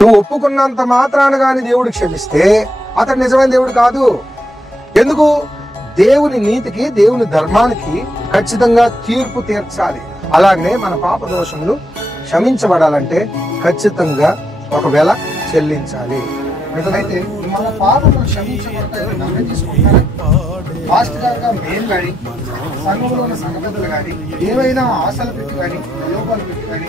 నువ్వు ఒప్పుకున్నంత మాత్రాన గాని దేవుడు క్షమిస్తే అతడు నిజమైన దేవుడు కాదు. ఎందుకు? దేవుని నీతికి, దేవుని ధర్మానికి ఖచ్చితంగా తీర్పు తీర్చాలి. అలాగనే మన పాప దోషములు క్షమించబడాలంటే ఖచ్చితంగా ఒక వెల చెల్లించాలి. అయితే మన పాపములు క్షమించబడతాయని నమ్మకం తీసుకుంటారా? పాస్టర్ గారుగా మేము కానీ, సంఘంలో ఉన్న సంఘపెద్దలు కానీ, ఏవైనా ఆశలు పెట్టి కానీ, ప్రయోగాలు పెట్టి కానీ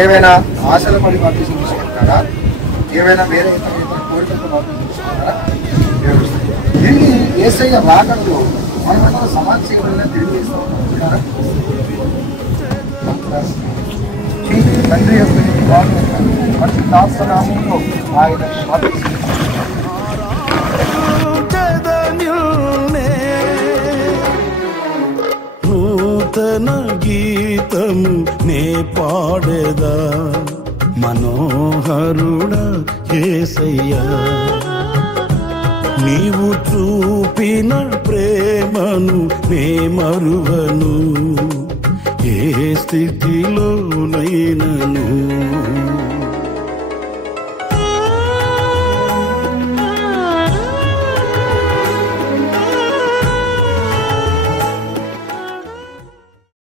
ఏమైనా ఆశల పడి బాప్తిజం తీసుకుంటారా? ఏమైనా వేరే కోరికలతో బాప్తిజం తీసుకుంటారా? తిరిగి యేసయ్య రాకడలో మనమంతా సమాజ సేవలను తిరిగి వేస్తారా? తండ్రి యొక్క నామంలో ఆయన నూతన గీతము నే పాడేదా మనోహరుడా యేసయ్యా, నీవు చూపిన ప్రేమను నే మరువను ఏ స్థితిలోనైనను.